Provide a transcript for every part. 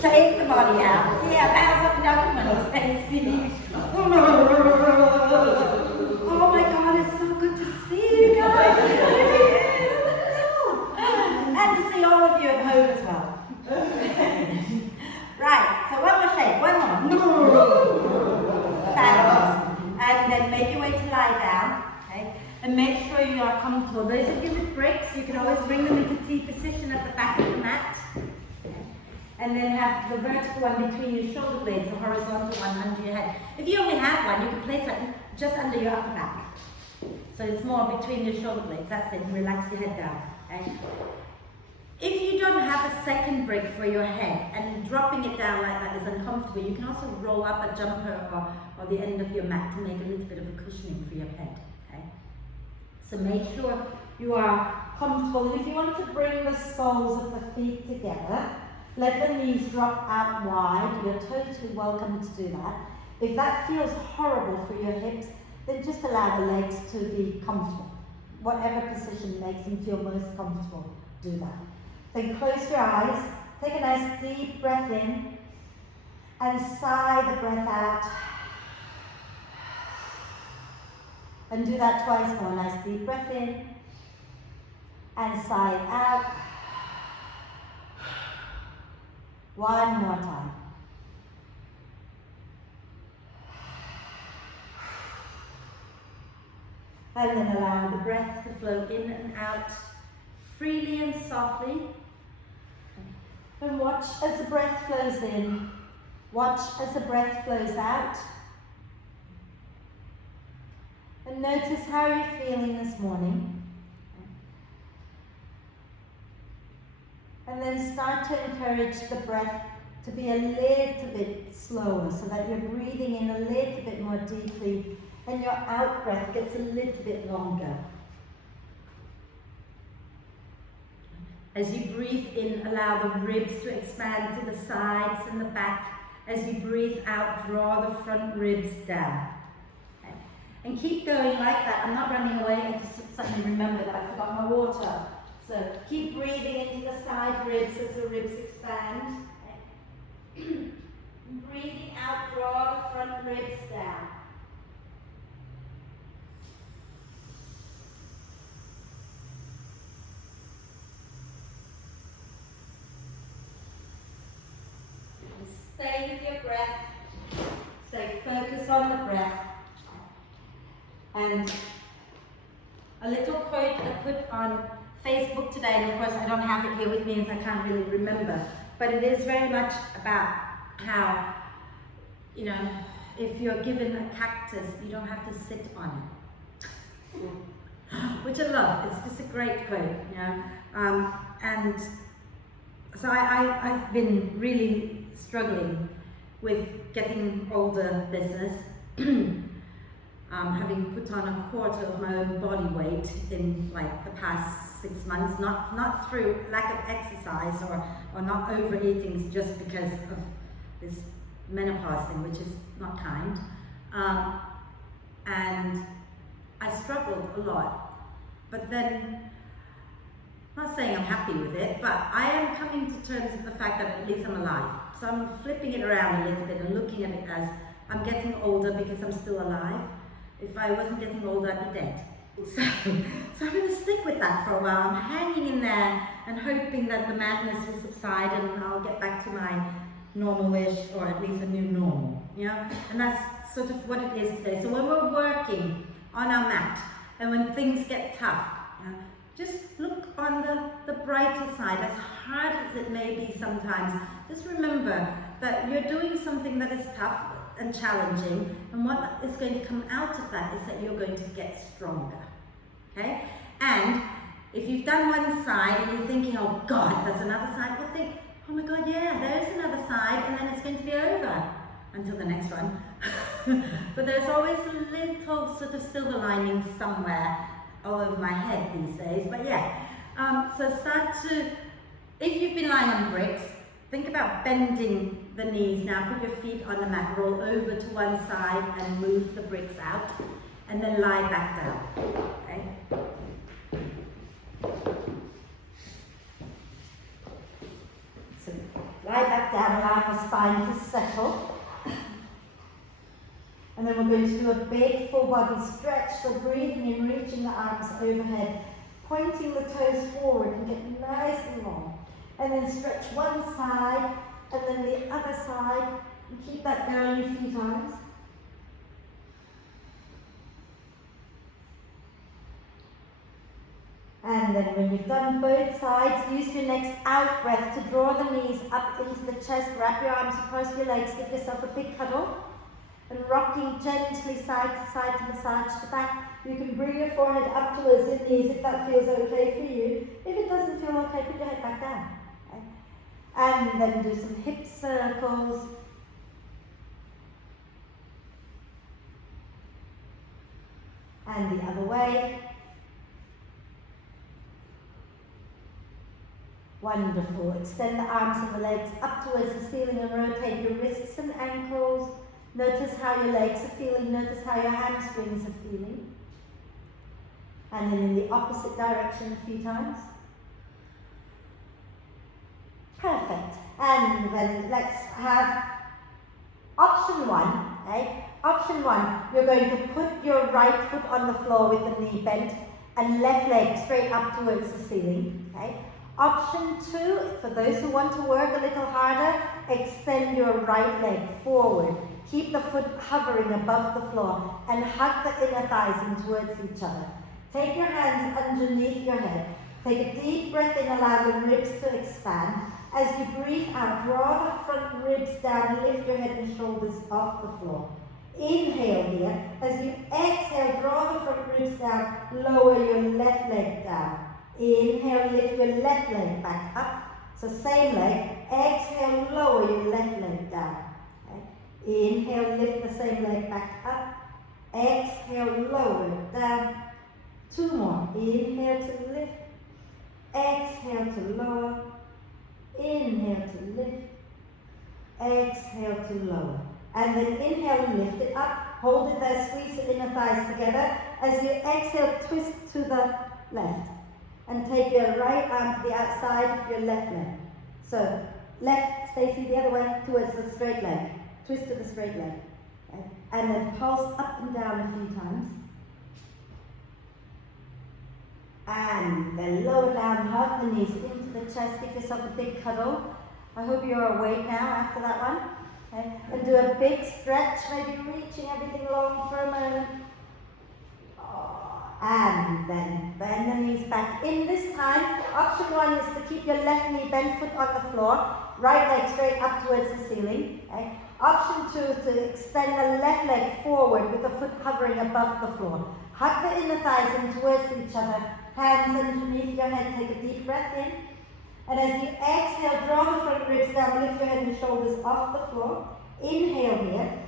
Shake the body out. Yeah, bounce up and down. Come on, Stacey. Oh my God, it's so good to see you guys. It really is. And to see all of you at home as well. Right, so one more shake, one more. Fabulous. And then make your way to lie down. Okay? And make sure you are comfortable. Those of you with breaks, you can always bring them into T position at the back of the mat. And then have the vertical one between your shoulder blades, the horizontal one under your head. If you only have one, you can place it just under your upper back. So it's more between your shoulder blades. That's it. And relax your head down. Okay? If you don't have a second break for your head and dropping it down like that is uncomfortable, you can also roll up a jumper or the end of your mat to make a little bit of a cushioning for your head. Okay? So make sure you are comfortable. And if you want to bring the soles of the feet together, let the knees drop out wide. You're totally welcome to do that. If that feels horrible for your hips, then just allow the legs to be comfortable. Whatever position makes them feel most comfortable, do that. Then close your eyes, take a nice deep breath in, and sigh the breath out. And do that twice more. Nice deep breath in, and sigh it out. One more time. And then allow the breath to flow in and out freely and softly. And watch as the breath flows in. Watch as the breath flows out. And notice how you're feeling this morning. And then start to encourage the breath to be a little bit slower so that you're breathing in a little bit more deeply and your out breath gets a little bit longer. As you breathe in, allow the ribs to expand to the sides and the back. As you breathe out, draw the front ribs down. Okay. And keep going like that. I'm not running away. I just suddenly remember that I forgot my water. So keep breathing into the side ribs as the ribs expand. Breathing out, draw the front ribs down. And stay with your breath. Stay focused on the breath. And a little quote I put on Facebook today, and of course I don't have it here with me as I can't really remember, but it is very much about how, you know, if you're given a cactus, you don't have to sit on it. Which I love. It's just a great quote, you know. And so I've been really struggling with getting older business. Having put on a quarter of my own body weight in like the past 6 months, not through lack of exercise or not overeating, just because of this menopause thing, which is not kind. And I struggled a lot. But then, I'm not saying I'm happy with it, but I am coming to terms with the fact that at least I'm alive. So I'm flipping it around a little bit and looking at it as I'm getting older because I'm still alive. If I wasn't getting older, I'd be dead. So I'm going to stick with that for a while. I'm hanging in there and hoping that the madness will subside and I'll get back to my normal-ish, or at least a new normal, you know? And that's sort of what it is today. So when we're working on our mat and when things get tough, you know, just look on the brighter side. As hard as it may be sometimes, just remember that you're doing something that is tough and challenging, and what is going to come out of that is that you're going to get stronger. Okay? And if you've done one side and you're thinking, oh God, there's another side, you'll think, oh my God, yeah, there is another side, and then it's going to be over until the next one. But there's always a little sort of silver lining somewhere all over my head these days. But yeah, so start to, if you've been lying on bricks, think about bending the knees now. Put your feet on the mat, roll over to one side and move the bricks out, and then lie back down. Okay? So lie back down, allow the spine to settle. And then we're going to do a big full body stretch, so breathing in, reaching the arms overhead, pointing the toes forward and get nice and long. And then stretch one side and then the other side, and keep that going a few times. And then when you've done both sides, use your next out breath to draw the knees up into the chest, wrap your arms across your legs, give yourself a big cuddle. And rocking gently side to side to massage the back. You can bring your forehead up towards your knees if that feels okay for you. If it doesn't feel okay, put your head back down. Okay? And then do some hip circles. And the other way. Wonderful. Extend the arms and the legs up towards the ceiling and rotate your wrists and ankles. Notice how your legs are feeling. Notice how your hamstrings are feeling. And then in the opposite direction a few times. Perfect. And then let's have option one. Okay? Option one, you're going to put your right foot on the floor with the knee bent and left leg straight up towards the ceiling. Okay? Option two, for those who want to work a little harder, extend your right leg forward. Keep the foot hovering above the floor and hug the inner thighs in towards each other. Take your hands underneath your head. Take a deep breath in, allow the ribs to expand. As you breathe out, draw the front ribs down, lift your head and shoulders off the floor. Inhale here. As you exhale, draw the front ribs down, lower your left leg down. Inhale, lift your left leg back up. So same leg. Exhale, lower your left leg down. Okay. Inhale, lift the same leg back up. Exhale, lower it down. Two more. Inhale to lift. Exhale to lower. Inhale to lift. Exhale to lower. And then inhale, lift it up. Hold it there, squeeze the inner thighs together. As you exhale, twist to the left. And take your right arm to the outside of your left leg. So, left, Stacey, the other way, towards the straight leg. Twist to the straight leg. Okay. And then pulse up and down a few times. And then lower down, hug the knees into the chest, give yourself a big cuddle. I hope you're awake now after that one. Okay. And do a big stretch, maybe reaching everything long for a moment. And then bend the knees back in. This time, option one is to keep your left knee bent, foot on the floor, right leg straight up towards the ceiling. Okay. Option two is to extend the left leg forward with the foot hovering above the floor. Hug the inner thighs in towards each other, hands underneath your head, take a deep breath in. And as you exhale, draw the front ribs down, lift your head and shoulders off the floor. Inhale here.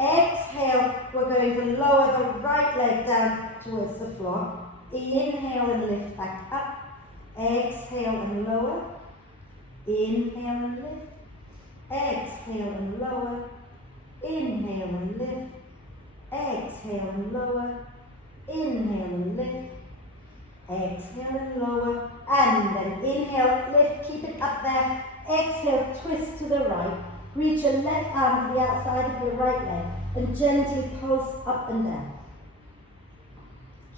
Exhale, we're going to lower the right leg down towards the floor. Inhale and lift back up. Exhale and lower. Inhale and lift. Exhale and lower. Inhale and lift. Exhale and lower. Inhale and lift. Exhale and lower. And then inhale, lift, keep it up there. Exhale, twist to the right. Reach your left arm to the outside of your right leg and gently pulse up and down.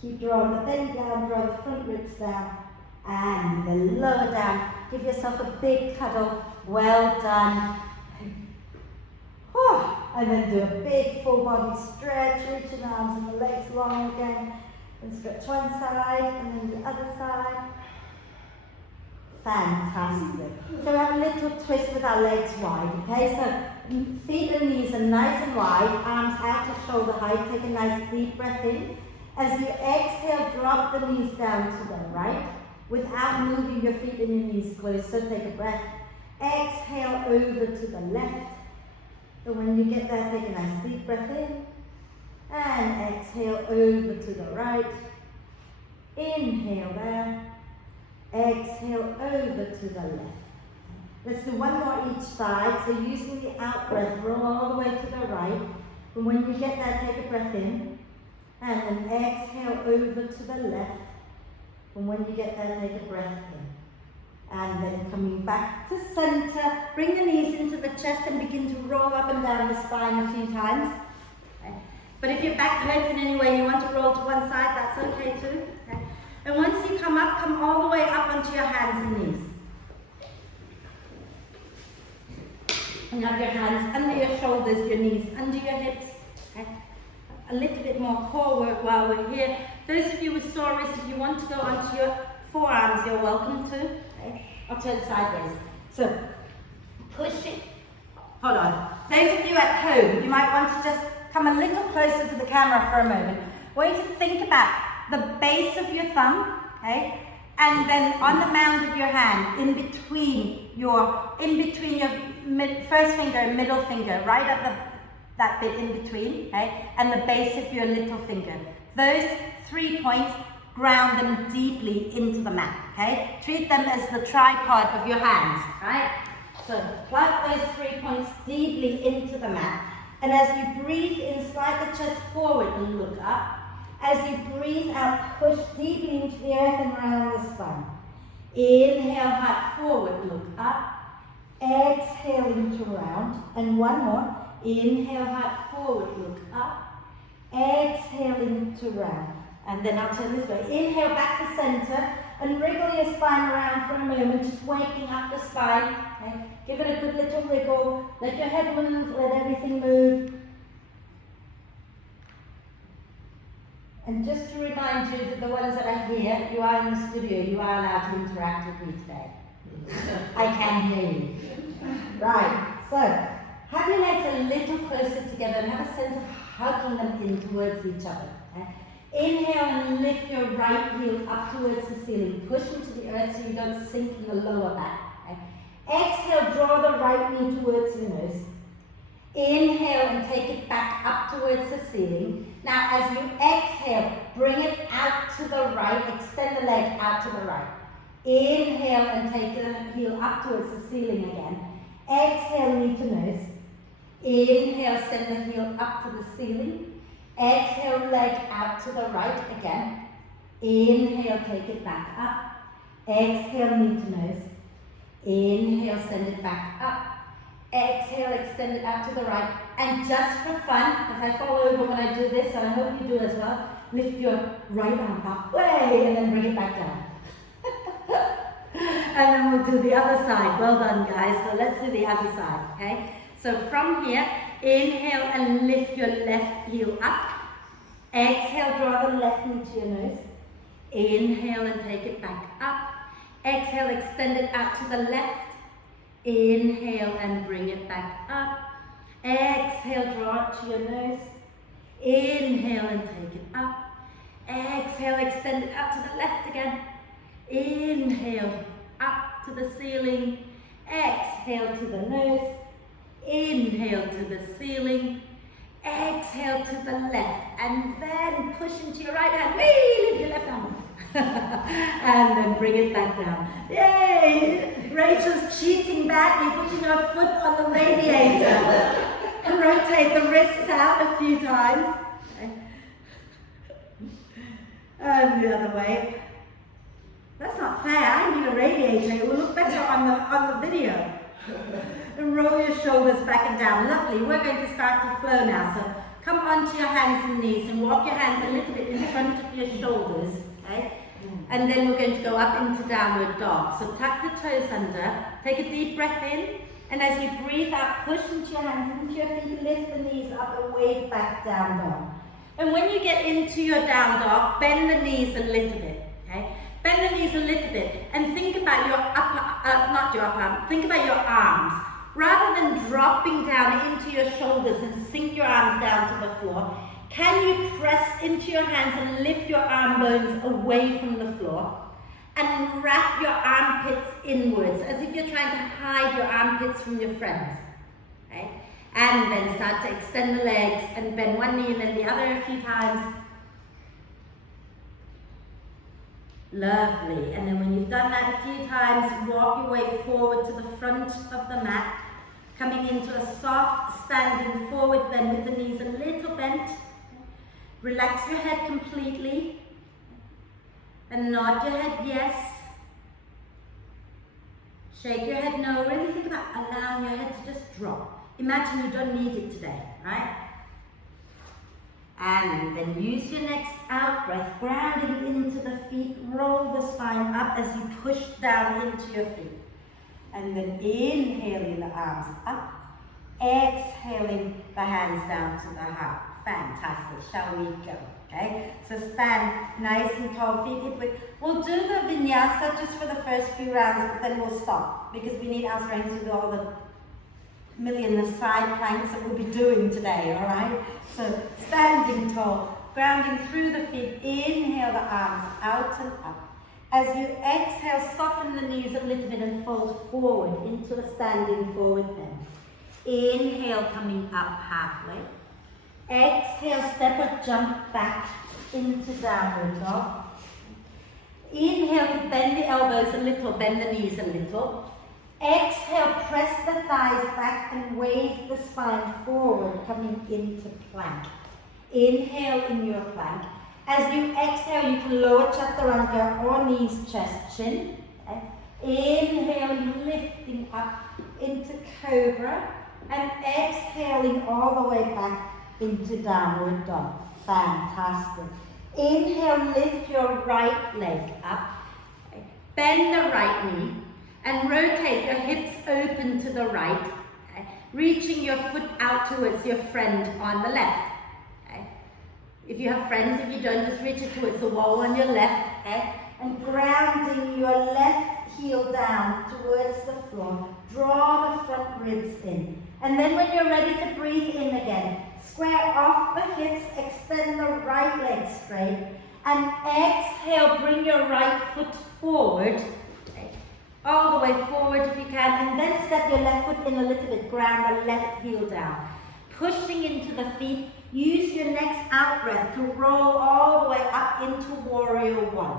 Keep drawing the belly down, draw the front ribs down, and then lower down. Give yourself a big cuddle. Well done. And then do a big full body stretch, reach your arms and the legs long again. And stretch one side and then the other side. Fantastic. So we have a little twist with our legs wide, okay? So feet and knees are nice and wide, arms out to shoulder height. Take a nice deep breath in. As you exhale, drop the knees down to the right without moving your feet and your knees close. So take a breath. Exhale over to the left. And when you get there, take a nice deep breath in. And exhale over to the right. Inhale there. Exhale over to the left. Let's do one more each side. So using the out breath, roll all the way to the right. And when you get there, take a breath in. And then exhale over to the left. And when you get there, take a breath in. And then coming back to center, bring the knees into the chest and begin to roll up and down the spine a few times. Okay. But if your back hurts in any way and you want to roll to one side, that's okay too. Okay. And once you come up, come all the way up onto your hands and knees. And have your hands under your shoulders, your knees under your hips. Okay. A little bit more core work while we're here. Those of you with sore wrists, if you want to go onto your forearms, you're welcome to. Okay. I'll turn sideways. So, push it. Hold on. Those of you at home, you might want to just come a little closer to the camera for a moment. I want you to think about the base of your thumb, okay? And then on the mound of your hand, in between your first finger and middle finger, right at that bit in between, okay? And the base of your little finger. Those 3 points, ground them deeply into the mat, okay? Treat them as the tripod of your hands, right? So plug those 3 points deeply into the mat. And as you breathe in, slide the chest forward and look up. As you breathe out, push deeply into the earth and around the spine. Inhale, heart forward, look up. Exhale into round. And one more. Inhale, heart forward, look up. Exhale into round. And then I'll turn this way. Inhale back to center and wriggle your spine around for a moment, just waking up the spine. Okay? Give it a good little wriggle. Let your head move, let everything move. And just to remind you that the ones that are here, you are in the studio, you are allowed to interact with me today. I can hear you. Right, so have your legs a little closer together and have a sense of hugging them in towards each other. Okay? Inhale and lift your right heel up towards the ceiling. Push into the earth so you don't sink in the lower back. Okay? Exhale, draw the right knee towards your nose. Inhale and take it back up towards the ceiling. Now as you exhale, bring it out to the right, extend the leg out to the right. Inhale and take the heel up towards the ceiling again. Exhale, knee to nose. Inhale, send the heel up to the ceiling. Exhale, leg out to the right again. Inhale, take it back up. Exhale, knee to nose. Inhale, send it back up. Exhale, extend it out to the right. And just for fun, as I fall over when I do this, and I hope you do as well, lift your right arm up, way, and then bring it back down. And then we'll do the other side. Well done, guys. So let's do the other side, okay? So from here, inhale and lift your left heel up. Exhale, draw the left knee to your nose. Inhale and take it back up. Exhale, extend it out to the left. Inhale and bring it back up. Exhale, draw it to your nose. Inhale and take it up. Exhale, extend it out to the left again. Inhale, up to the ceiling. Exhale to the nose. Inhale to the ceiling. Exhale to the left. And then push into your right hand. Whee! Lift your left arm. And then bring it back down. Yay! Rachel's cheating badly, putting her foot on the radiator. And rotate the wrists out a few times. And the other way. That's not fair. I need a radiator. It will look better on the video. And roll your shoulders back and down. Lovely. We're going to start to flow now. So come onto your hands and knees and walk your hands a little bit in front of your shoulders. Okay? And then we're going to go up into downward dog. So tuck the toes under. Take a deep breath in. And as you breathe out, push into your hands, into your feet, lift the knees up and wave back down dog. And when you get into your down dog, bend the knees a little bit. Okay? Bend the knees a little bit and think about your think about your arms. Rather than dropping down into your shoulders and sink your arms down to the floor, can you press into your hands and lift your arm bones away from the floor and wrap your armpits inwards as if you're trying to hide your armpits from your friends. Okay? And then start to extend the legs and bend one knee and then the other a few times. Lovely. And then when you've done that a few times, walk your way forward to the front of the mat, coming into a soft standing forward bend with the knees a little bent. Relax your head completely and nod your head yes. Shake your head no. Really think about allowing your head to just drop. Imagine you don't need it today, right? And then use your next out breath, grounding into the feet. Roll the spine up as you push down into your feet. And then inhaling the arms up. Exhaling the hands down to the heart. Fantastic. Shall we go? Okay. So stand nice and tall, feet hip width. We'll do the vinyasa just for the first few rounds, but then we'll stop because we need our strength to do all the million of side planks that we'll be doing today. All right. So standing tall, grounding through the feet. Inhale the arms out and up. As you exhale, soften the knees a little bit and fold forward into a standing forward bend. Inhale, coming up halfway. Exhale, step or jump back into downward dog. Inhale to bend the elbows a little, bend the knees a little. Exhale, press the thighs back and wave the spine forward, coming into plank. Inhale in your plank. As you exhale, you can lower chaturanga or knees, chest, chin. Okay. Inhaling, lifting up into cobra. And exhaling all the way back into downward dog. Fantastic. Inhale, lift your right leg up. Okay. Bend the right knee and rotate your hips open to the right. Okay. Reaching your foot out towards your friend on the left. Okay. If you have friends, if you don't, just reach it towards the wall on your left. Okay. And grounding your left heel down towards the floor. Draw the front ribs in. And then when you're ready to breathe in again, square off the hips, extend the right leg straight, and exhale, bring your right foot forward, okay, all the way forward if you can, and then step your left foot in a little bit, ground the left heel down. Pushing into the feet, use your next out breath to roll all the way up into warrior one.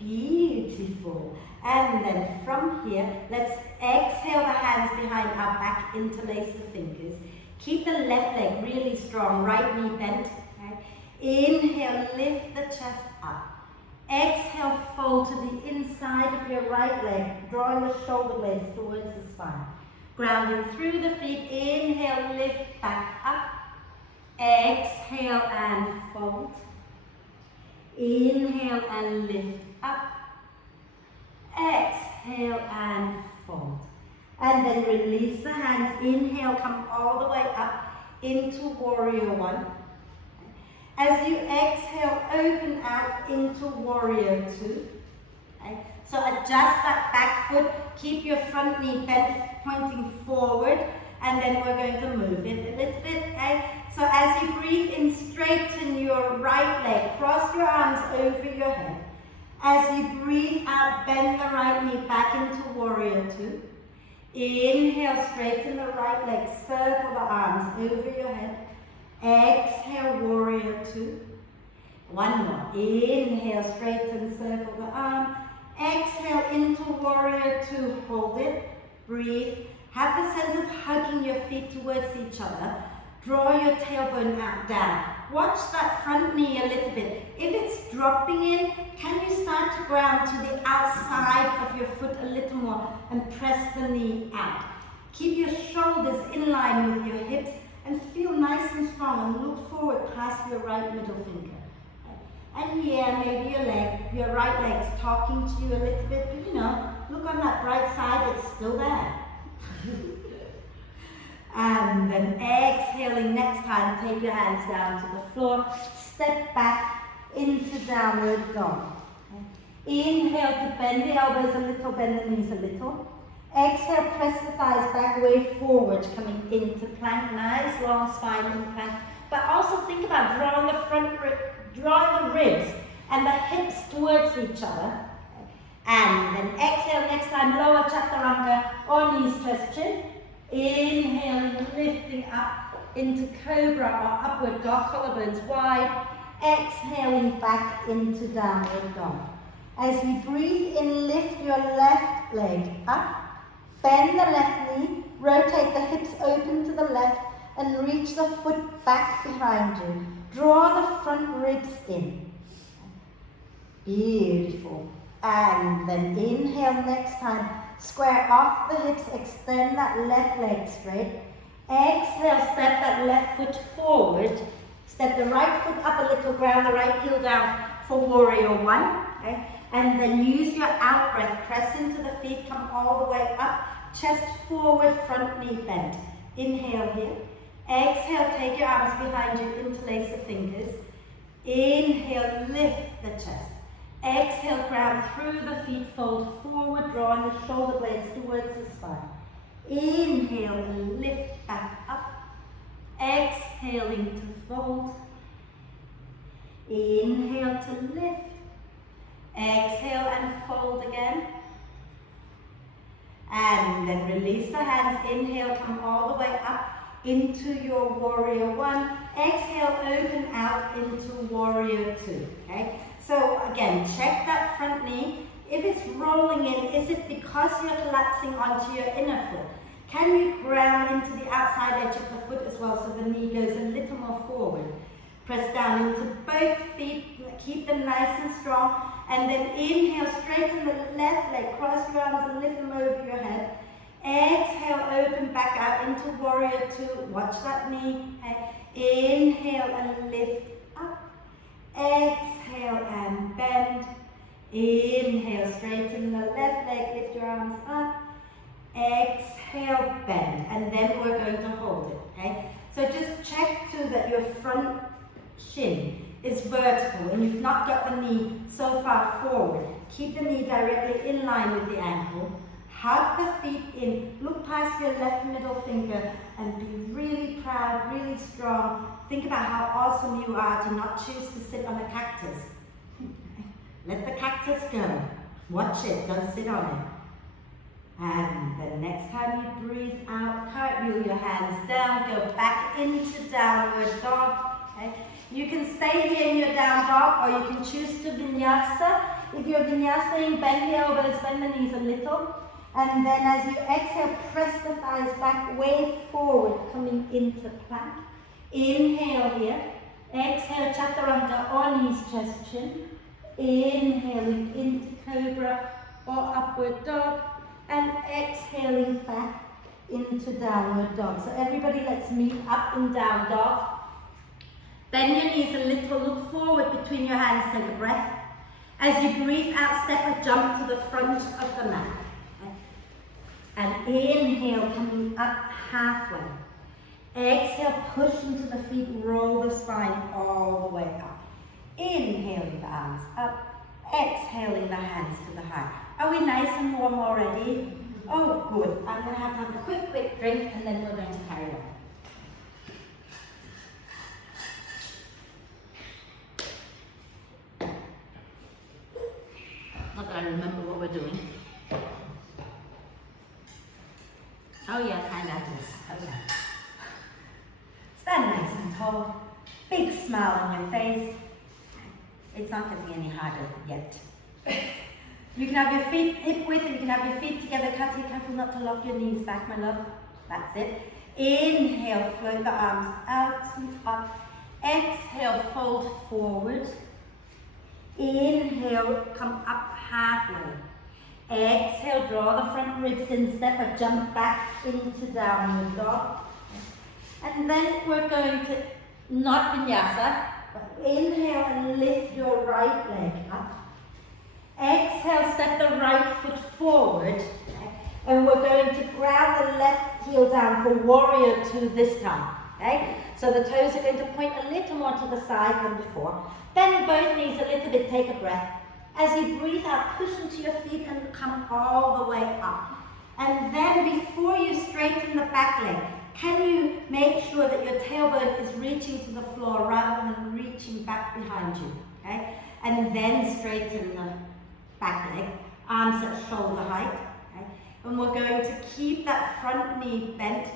Beautiful. And then from here, let's exhale the hands behind our back, interlace the fingers. Keep the left leg really strong, right knee bent. Okay. Inhale, lift the chest up. Exhale, fold to the inside of your right leg, drawing the shoulder blades towards the spine. Grounding through the feet, inhale, lift back up. Exhale and fold. Inhale and lift up. Exhale and fold. And then release the hands. Inhale, come all the way up into warrior one. As you exhale, open out into warrior two. Okay. So adjust that back foot. Keep your front knee bent, pointing forward. And then we're going to move it a little bit. Okay. So as you breathe in, straighten your right leg. Cross your arms over your head. As you breathe out, bend the right knee back into warrior two. Inhale, straighten the right leg, circle the arms over your head. Exhale, warrior two. One more. Inhale, straighten, circle the arm. Exhale into warrior two. Hold it. Breathe. Have the sense of hugging your feet towards each other. Draw your tailbone out down. Watch that front knee a little bit. If it's dropping in, can you start to ground to the outside of your foot a little more and press the knee out. Keep your shoulders in line with your hips and feel nice and strong and look forward past your right middle finger. And yeah, maybe your right leg's talking to you a little bit, but you know, look on that bright side, it's still there. And then exhaling next time, take your hands down to the floor, step back into downward dog. Okay. Inhale to bend the elbows a little, bend the knees a little. Exhale, press the thighs back, way forward, coming into plank, nice long spine in plank. But also think about drawing the ribs and the hips towards each other. Okay. And then exhale next time, lower chaturanga or knees, chest, chin. Inhaling, lifting up into cobra or upward dog, collarbones wide. Exhaling back into downward dog. As you breathe in, lift your left leg up. Bend the left knee, rotate the hips open to the left and reach the foot back behind you. Draw the front ribs in. Beautiful. And then inhale next time. Square off the hips, extend that left leg straight. Exhale, step that left foot forward. Step the right foot up a little, ground the right heel down for warrior one. Okay? And then use your out breath. Press into the feet, come all the way up. Chest forward, front knee bent. Inhale here. Exhale, take your arms behind you, interlace the fingers. Inhale, lift the chest. Exhale, ground through the feet, fold forward, drawing the shoulder blades towards the spine. Inhale and lift back up. Exhaling to fold. Inhale to lift. Exhale and fold again. And then release the hands. Inhale, come all the way up into your warrior one. Exhale, open out into warrior two. Okay? So again, check that front knee. If it's rolling in, is it because you're collapsing onto your inner foot? Can you ground into the outside edge of the foot as well so the knee goes a little more forward? Press down into both feet, keep them nice and strong, and then inhale, straighten the left leg, cross your arms and lift them over your head. Exhale, open back out into warrior two. Watch that knee. Okay. Inhale and lift up. Exhale and bend. Inhale, straighten the left leg, lift your arms up. Exhale, bend, and then we're going to hold it, okay? So just check too that your front shin is vertical and you've not got the knee so far forward. Keep the knee directly in line with the ankle. Hug the feet in, look past your left middle finger and be really proud, really strong. Think about how awesome you are to not choose to sit on a cactus. Let the cactus go. Watch it, don't sit on it. And the next time you breathe out, cartwheel your hands down, go back into downward dog. Okay? You can stay here in your down dog or you can choose to vinyasa. If you're vinyasaing, bend the elbows, bend the knees a little. And then as you exhale, press the thighs back, way forward, coming into plank. Inhale here. Exhale, chaturanga or knees, chest, chin. Inhaling into cobra or upward dog. And exhaling back into downward dog. So everybody, let's meet up in down dog. Bend your knees a little, look forward between your hands, take a breath. As you breathe out, step a jump to the front of the mat. Okay. And inhale, coming up halfway. Exhale, push into the feet, roll the spine all the way up. Inhaling the arms up. Exhaling the hands to the heart. Are we nice and warm already? Oh, good. I'm going to have a quick drink and then we're going to carry on. Not that I remember what we're doing. Oh yeah, kind of this. Okay. Stand nice and tall. Big smile on your face. It's not getting any harder yet. You can have your feet hip width and you can have your feet together. Kathy, careful not to lock your knees back, my love. That's it. Inhale, float the arms out and up. Exhale, fold forward. Inhale, come up halfway. Exhale, draw the front ribs in, step or jump back into downward dog. And then we're going to, not vinyasa, but inhale and lift your right leg up. Exhale, step the right foot forward. And we're going to ground the left heel down for warrior two this time. Okay? So the toes are going to point a little more to the side than before. Bend both knees a little bit, take a breath. As you breathe out, push into your feet and come all the way up. And then before you straighten the back leg, can you make sure that your tailbone is reaching to the floor rather than reaching back behind you? Okay? And then straighten the back leg, arms at shoulder height. Okay? And we're going to keep that front knee bent.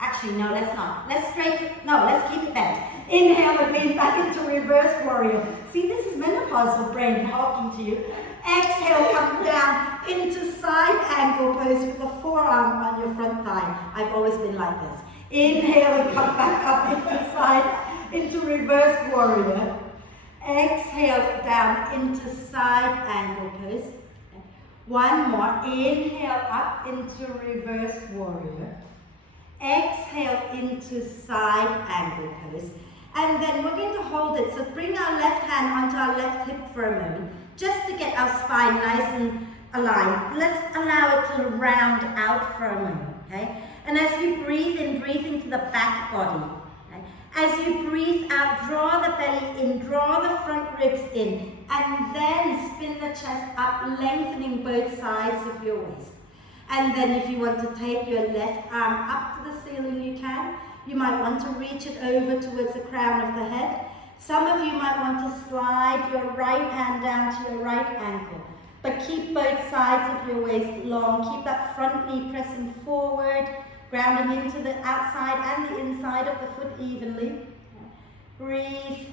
Actually, no, let's not. Let's keep it bent. Inhale and lean back into reverse warrior. See, this is menopausal brain talking to you. Exhale, come down into side angle pose with the forearm on your front thigh. I've always been like this. Inhale and come back up into reverse warrior. Exhale down into side angle pose. One more. Inhale up into reverse warrior. Exhale into side angle pose. And then we're going to hold it. So bring our left hand onto our left hip for a moment, just to get our spine nice and aligned. Let's allow it to round out for a moment, okay? And as you breathe in, breathe into the back body. Okay? As you breathe out, draw the belly in, draw the front ribs in, and then spin the chest up, lengthening both sides of your waist. And then if you want to take your left arm up to the ceiling, you can. You might want to reach it over towards the crown of the head. Some of you might want to slide your right hand down to your right ankle. But keep both sides of your waist long. Keep that front knee pressing forward, grounding into the outside and the inside of the foot evenly. Breathe.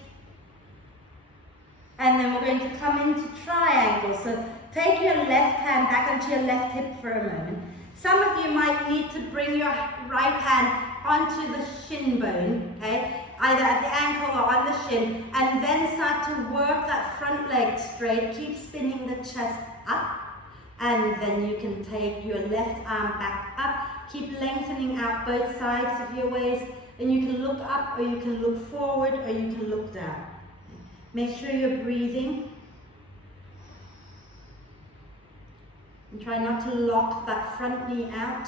And then we're going to come into triangle. So take your left hand back onto your left hip for a moment. Some of you might need to bring your right hand onto the shin bone, okay? Either at the ankle or on the shin, and then start to work that front leg straight. Keep spinning the chest up, and then you can take your left arm back up. Keep lengthening out both sides of your waist, and you can look up, or you can look forward, or you can look down. Make sure you're breathing. And try not to lock that front knee out.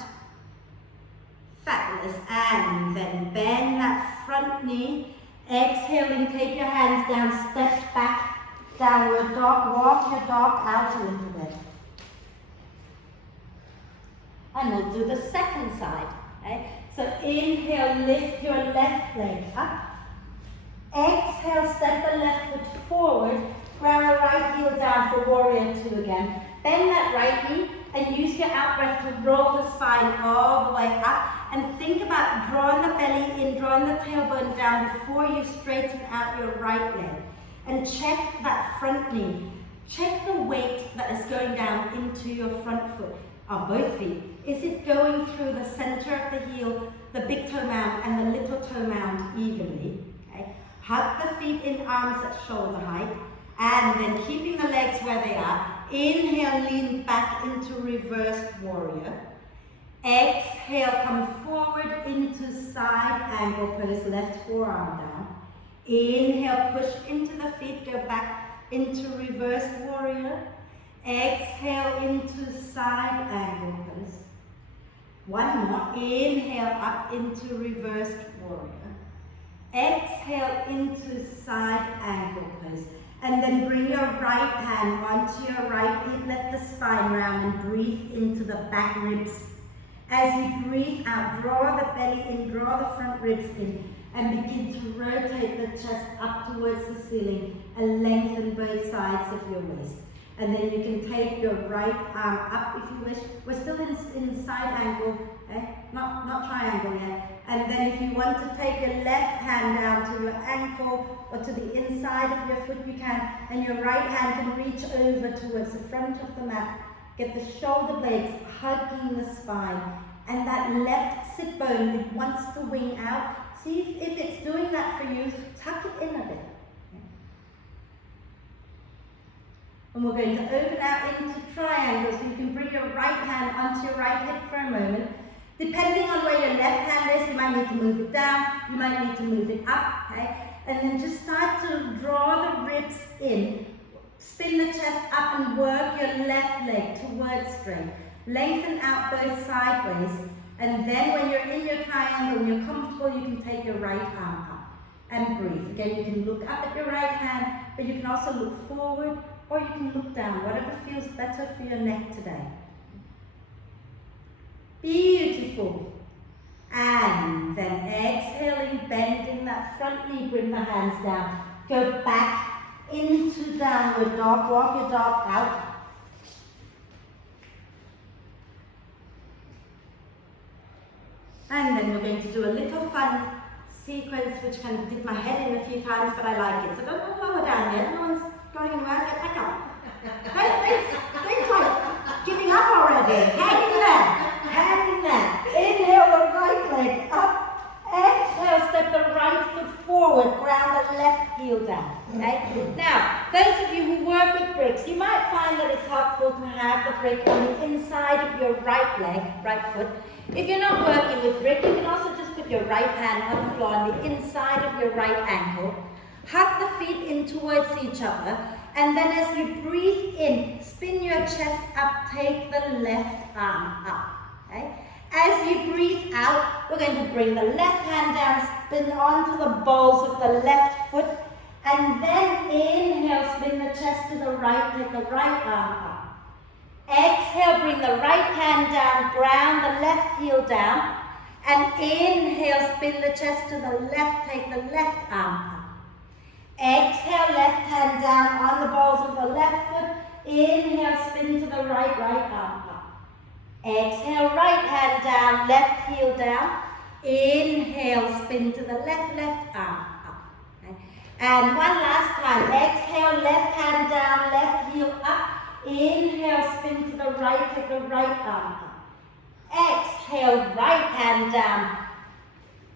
Fabulous. And then bend that front knee. Exhaling, take your hands down, step back, downward dog. Walk your dog out a little bit. And we'll do the second side. Okay? So inhale, lift your left leg up. Exhale, step the left foot forward. Ground the right heel down for warrior two again. Bend that right knee and use your out breath to roll the spine all the way up. And think about drawing the belly in, drawing the tailbone down before you straighten out your right leg. And check that front knee. Check the weight that is going down into your front foot on both feet. Is it going through the center of the heel, the big toe mound and the little toe mound evenly? Okay. Hug the feet in, arms at shoulder height. And then keeping the legs where they are. Inhale, lean back into reverse warrior. Exhale, come forward into side angle pose, left forearm down. Inhale, push into the feet, go back into reverse warrior. Exhale into side angle pose. One more. Inhale up into reverse warrior. Exhale into side angle pose. And then bring your right hand onto your right hip, let the spine round and breathe into the back ribs. As you breathe out, draw the belly in, draw the front ribs in, and begin to rotate the chest up towards the ceiling and lengthen both sides of your waist. And then you can take your right arm up if you wish. We're still in side angle, not triangle yet. And then if you want to take your left hand down to your ankle or to the inside of your foot, you can. And your right hand can reach over towards the front of the mat. Get the shoulder blades hugging the spine. And that left sit bone, it wants to wing out. See if it's doing that for you. Tuck it in a bit. And we're going to open out into triangles. So you can bring your right hand onto your right hip for a moment. Depending on where your left hand is, you might need to move it down, you might need to move it up, okay? And then just start to draw the ribs in. Spin the chest up and work your left leg towards straight. Lengthen out both sideways. And then when you're in your triangle and you're comfortable, you can take your right arm up and breathe. Again, you can look up at your right hand, but you can also look forward or you can look down, whatever feels better for your neck today. Beautiful. And then exhaling, bending that front knee, bring the hands down. Go back into downward dog. Walk your dog out. And then we're going to do a little fun sequence which kind of did my head in a few times, but I like it. So don't lower down here. No one's going anywhere. Get back up. They're like giving up already. Hang in there. Hang in there. Inhale the right leg up. Exhale, step the right foot forward. Ground the left heel down. Okay? Now, those of you who work with bricks, you might find that it's helpful to have the brick on the inside of your right leg, right foot. If you're not working with brick, you can also just put your right hand on the floor on the inside of your right ankle. Hug the feet in towards each other, and then as you breathe in, spin your chest up, take the left arm up. Okay? As you breathe out, we're going to bring the left hand down, spin onto the balls of the left foot, and then inhale, spin the chest to the right, take the right arm up. Exhale, bring the right hand down, ground the left heel down, and inhale, spin the chest to the left, take the left arm up. Exhale, left hand down on the balls of the left foot, inhale, spin to the right, right arm up. Exhale, right hand down, left heel down, inhale, spin to the left, left arm up. Okay? And one last time, exhale, left hand down, left heel up, inhale, spin to the right, take the right arm up. Exhale, right hand down,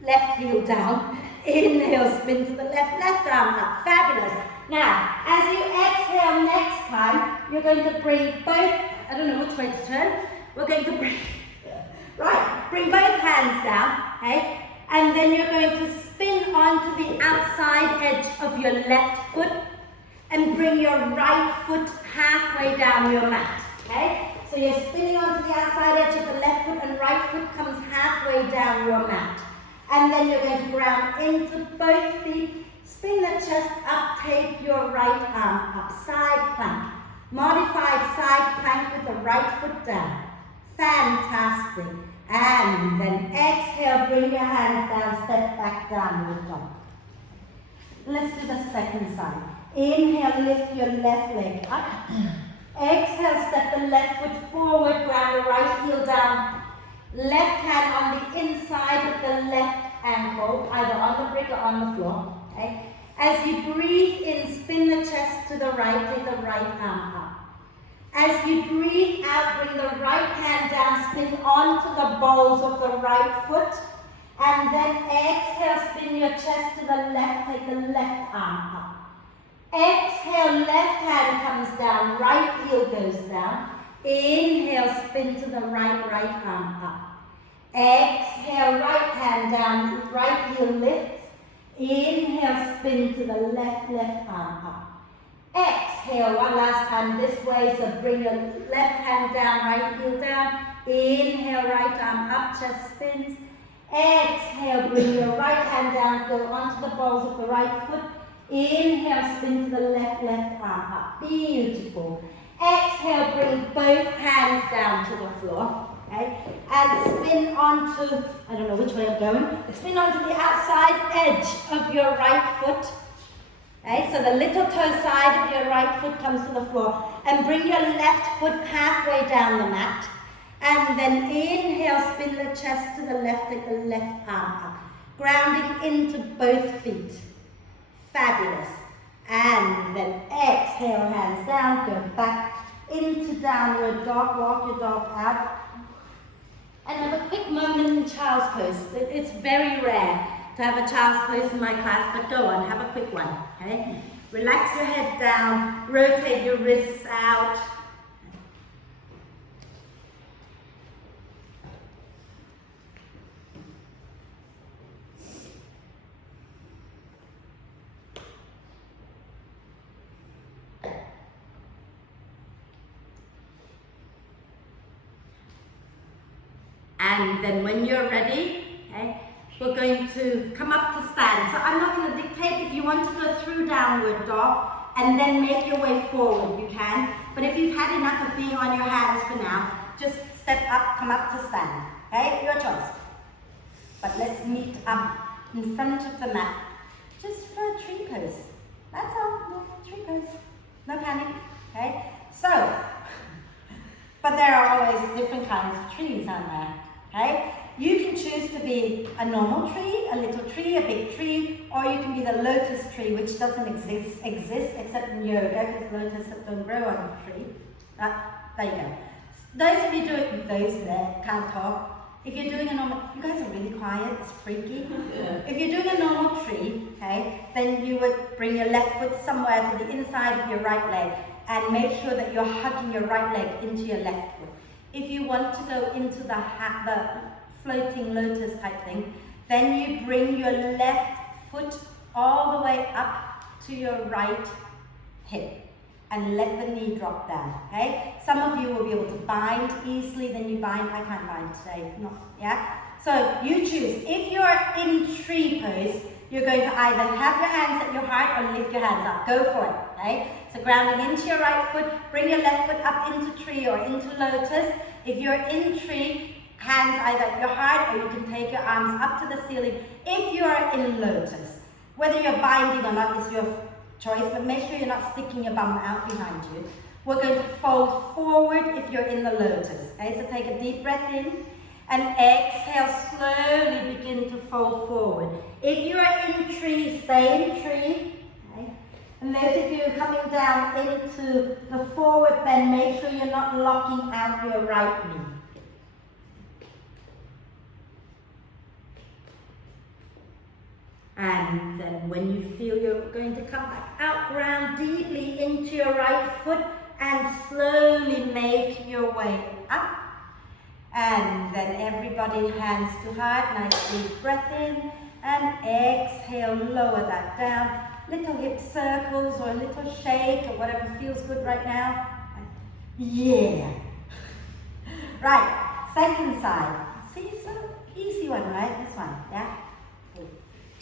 left heel down, inhale, spin to the left, left arm up. Fabulous. Now, as you exhale next time, you're going to bring both, I don't know which way to turn, we're going to bring, bring both hands down, okay? And then you're going to spin onto the outside edge of your left foot and bring your right foot halfway down your mat, okay? So you're spinning onto the outside edge of the left foot and right foot comes halfway down your mat. And then you're going to ground into both feet, spin the chest up, take your right arm up, side plank. Modified side plank with the right foot down. Fantastic. And then exhale, bring your hands down, step back down with dog. Let's do the second side. Inhale, lift your left leg up. Exhale, step the left foot forward, ground the right heel down. Left hand on the inside of the left ankle, either on the brick or on the floor. Okay? As you breathe in, spin the chest to the right, take the right arm up. As you breathe out, bring the right hand down, spin onto the balls of the right foot. And then exhale, spin your chest to the left, take the left arm up. Exhale, left hand comes down, right heel goes down. Inhale, spin to the right, right arm up. Exhale, right hand down, right heel lifts. Inhale, spin to the left, left arm up. Exhale, one last time this way, so bring your left hand down, right heel down. Inhale, right arm up, chest spins. Exhale, bring your right hand down, go onto the balls of the right foot. Inhale, spin to the left, left arm up. Beautiful. Exhale, bring both hands down to the floor. Okay? And spin onto, I don't know which way I'm going, spin onto the outside edge of your right foot. Okay? So the little toe side of your right foot comes to the floor. And bring your left foot halfway down the mat. And then inhale, spin the chest to the left, take the left arm up. Grounding into both feet. Fabulous. And then exhale, hands down, go back into downward dog, walk your dog out. And have a quick moment in child's pose. It's very rare to have a child's pose in my class, but go on, have a quick one. Okay? Relax your head down, rotate your wrists out. And then when you're ready, okay, we're going to come up to stand. So I'm not going to dictate. If you want to go through downward dog and then make your way forward, you can. But if you've had enough of being on your hands for now, just step up, come up to stand. Okay, your choice. But let's meet up in front of the mat, just for a tree pose. That's all, no, tree pose. No panic, okay? So, but there are always different kinds of trees, aren't there? Okay? You can choose to be a normal tree, a little tree, a big tree, or you can be the lotus tree, which doesn't exist except in yoga, because lotus don't grow on a tree. There you go. Those of you doing those there can't talk. If you're doing a normal, you guys are really quiet, it's freaky. Yeah. If you're doing a normal tree, okay, then you would bring your left foot somewhere to the inside of your right leg. and make sure that you're hugging your right leg into your left foot. If you want to go into the floating lotus type thing, then you bring your left foot all the way up to your right hip and let the knee drop down, okay? Some of you will be able to bind easily, then you bind. I can't bind today, yeah? So you choose. If you're in tree pose, you're going to either have your hands at your heart or lift your hands up. Go for it, okay? So grounding into your right foot, bring your left foot up into tree or into lotus. If you're in tree, hands either at your heart or you can take your arms up to the ceiling. If you are in lotus, whether you're binding or not is your choice, but make sure you're not sticking your bum out behind you. We're going to fold forward if you're in the lotus. Okay, so take a deep breath in and exhale, slowly begin to fold forward. If you are in tree, stay in tree. Okay? And those of you coming down into the forward bend, make sure you're not locking out your right knee. And then when you feel you're going to come back out, ground deeply into your right foot and slowly make your way up. And then everybody hands to heart, nice deep breath in and exhale, lower that down. Little hip circles or a little shake or whatever feels good right now. Yeah. Right, second side. See, so easy one, right? This one, yeah?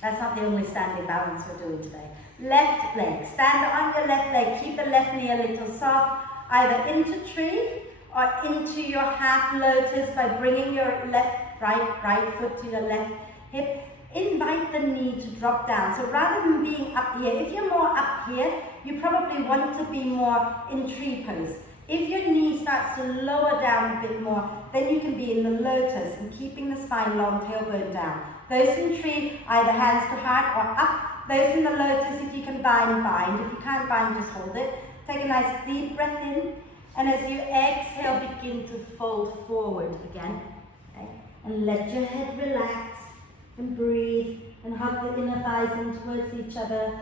That's not the only standing balance we're doing today. Left leg, stand on your left leg, keep the left knee a little soft, either into tree or into your half lotus by bringing your right foot to your left hip. Invite the knee to drop down. So rather than being up here, if you're more up here, you probably want to be more in tree pose. If your knee starts to lower down a bit more, then you can be in the lotus and keeping the spine long, tailbone down. Those in tree, either hands to heart or up. Those in the lotus, if you can bind, bind. If you can't bind, just hold it. Take a nice deep breath in. And as you exhale, begin to fold forward again. Okay? And let your head relax and breathe and hug the inner thighs in towards each other.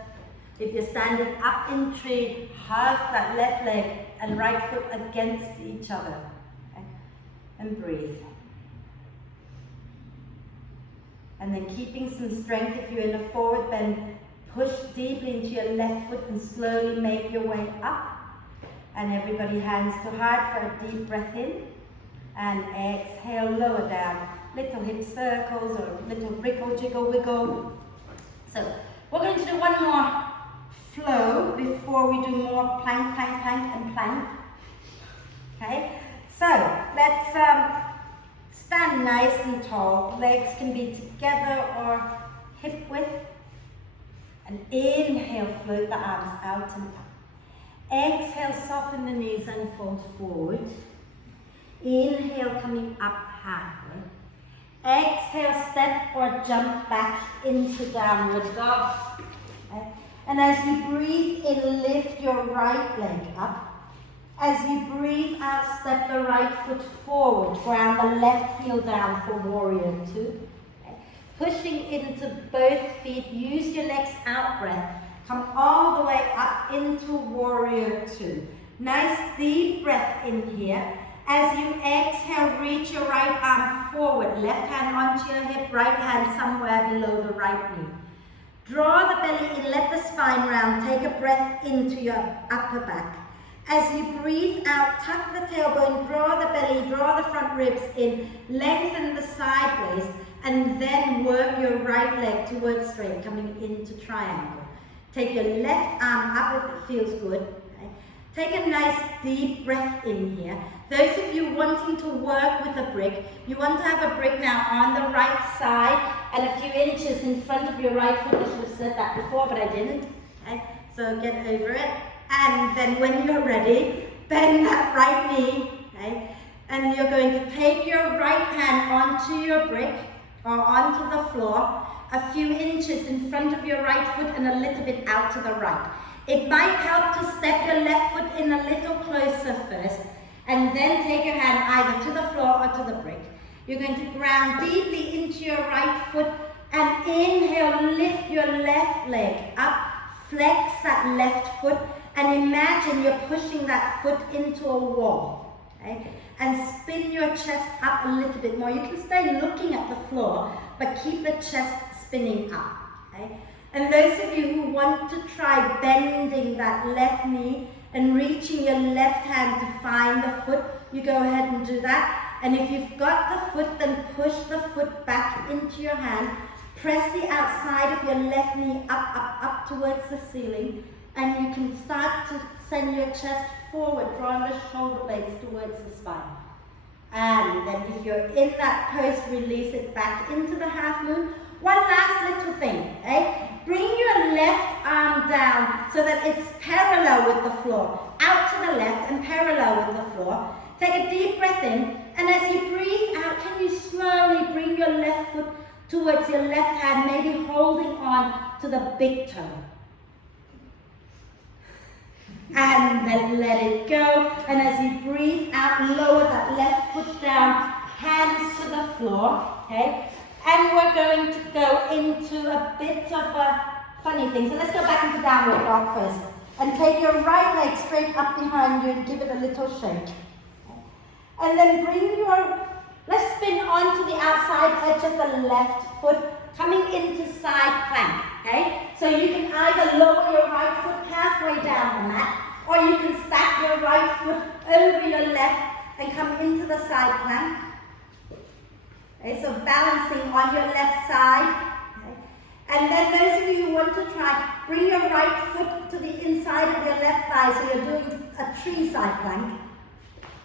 If you're standing up in tree, hug that left leg and right foot against each other. Okay? And breathe. And then keeping some strength, if you're in a forward bend, push deeply into your left foot and slowly make your way up. And everybody hands to heart for a deep breath in. And exhale, lower down. Little hip circles or little wriggle, jiggle, wiggle. So we're going to do one more flow before we do more plank, plank, plank, and plank. Okay, so let's stand nice and tall. Legs can be together or hip width. And inhale, float the arms out and up. Exhale, soften the knees and fold forward. Inhale, coming up halfway. Exhale, step or jump back into downward dog. Okay. And as you breathe in, lift your right leg up. As you breathe out, step the right foot forward. Ground the left heel down for warrior two. Okay. Pushing into both feet, use your legs out breath. Come all the way up into warrior two. Nice deep breath in here. As you exhale, reach your right arm forward. Left hand onto your hip, right hand somewhere below the right knee. Draw the belly in, let the spine round. Take a breath into your upper back. As you breathe out, tuck the tailbone, draw the belly, draw the front ribs in, lengthen the side waist, and then work your right leg towards straight, coming into triangle. Take your left arm up if it feels good. Okay? Take a nice deep breath in here. Those of you wanting to work with a brick, you want to have a brick now on the right side and a few inches in front of your right foot. I should have said that before, but I didn't. Okay? So get over it. And then when you're ready, bend that right knee. Okay? And you're going to take your right hand onto your brick or onto the floor, a few inches in front of your right foot and a little bit out to the right. It might help to step your left foot in a little closer first, and then take your hand either to the floor or to the brick. You're going to ground deeply into your right foot and inhale, lift your left leg up, flex that left foot, and imagine you're pushing that foot into a wall, okay? And spin your chest up a little bit more. You can stay looking at the floor, but keep the chest spinning up, okay? And those of you who want to try bending that left knee and reaching your left hand to find the foot, you go ahead and do that. And if you've got the foot, then push the foot back into your hand. Press the outside of your left knee up towards the ceiling. And you can start to send your chest forward, drawing the shoulder blades towards the spine. And then if you're in that pose, release it back into the half moon. One last little thing, okay? Bring your left arm down so that it's parallel with the floor. Out to the left and parallel with the floor. Take a deep breath in, and as you breathe out, can you slowly bring your left foot towards your left hand, maybe holding on to the big toe. And then let it go. And as you breathe out, lower that left foot down, hands to the floor, okay? And we're going to go into a bit of a funny thing. So let's go back into downward dog first. And take your right leg straight up behind you and give it a little shake. And then bring let's spin onto the outside edge of the left foot, coming into side plank, okay? So you can either lower your right foot halfway down the mat, or you can stack your right foot over your left and come into the side plank. Okay, so balancing on your left side. Okay. And then those of you who want to try, bring your right foot to the inside of your left thigh, so you're doing a tree side plank.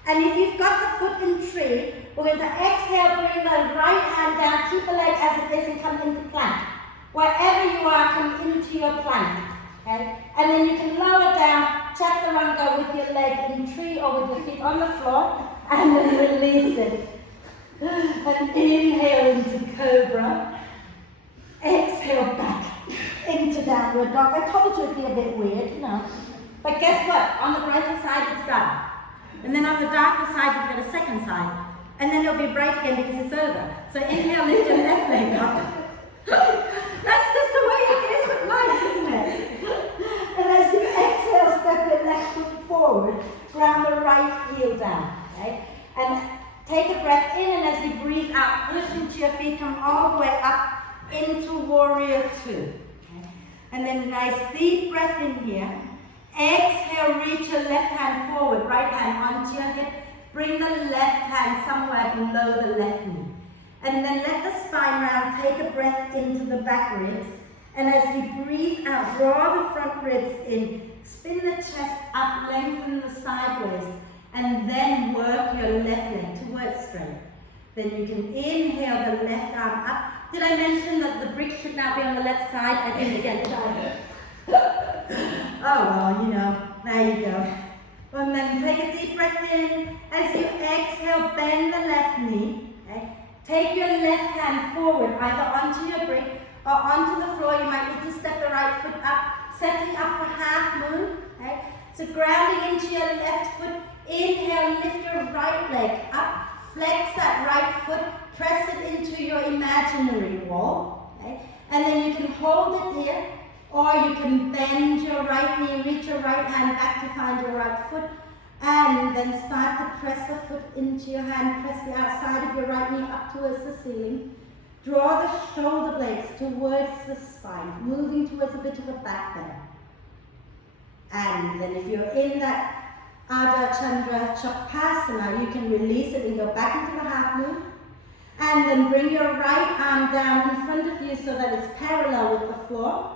And if you've got the foot in tree, we're going to exhale, bring the right hand down, keep the leg as it is, and come into plank. Wherever you are, come into your plank. Okay? And then you can lower down, chaturanga with your leg in tree or with your feet on the floor, and then release it. And inhale into cobra. Exhale back into downward dog. I told you it'd be a bit weird, you know. But guess what? On the brighter side, it's done. And then on the darker side, you've got a second side. And then it'll be bright again because it's over. So inhale, lift your left leg up. That's just the way it is with life, isn't it? And as you exhale, step your left foot forward, ground the right heel down. Okay? And take a breath in, and as you breathe out, push into your feet, come all the way up into warrior two. Okay? And then nice deep breath in here. Exhale, reach your left hand forward, right hand onto your hip. Bring the left hand somewhere below the left knee. And then let the spine round, take a breath into the back ribs. And as you breathe out, draw the front ribs in, spin the chest up, lengthen the sideways, and then work your left leg towards straight. Then you can inhale the left arm up. Did I mention that the brick should now be on the left side? I didn't again, did I? Oh well, you know, there you go. And then take a deep breath in. As you exhale, bend the left knee. Okay? Take your left hand forward, either onto your brick or onto the floor. You might need to step the right foot up, setting up for half moon. Okay? So grounding into your left foot. Inhale, lift your right leg up. Flex that right foot. Press it into your imaginary wall. Okay? And then you can hold it here. Or you can bend your right knee, reach your right hand back to find your right foot, and then start to press the foot into your hand, press the outside of your right knee up towards the ceiling. Draw the shoulder blades towards the spine, moving towards a bit of a back bend. And then if you're in that Ardha Chandra Chakasana, you can release it and go back into the half moon. And then bring your right arm down in front of you so that it's parallel with the floor.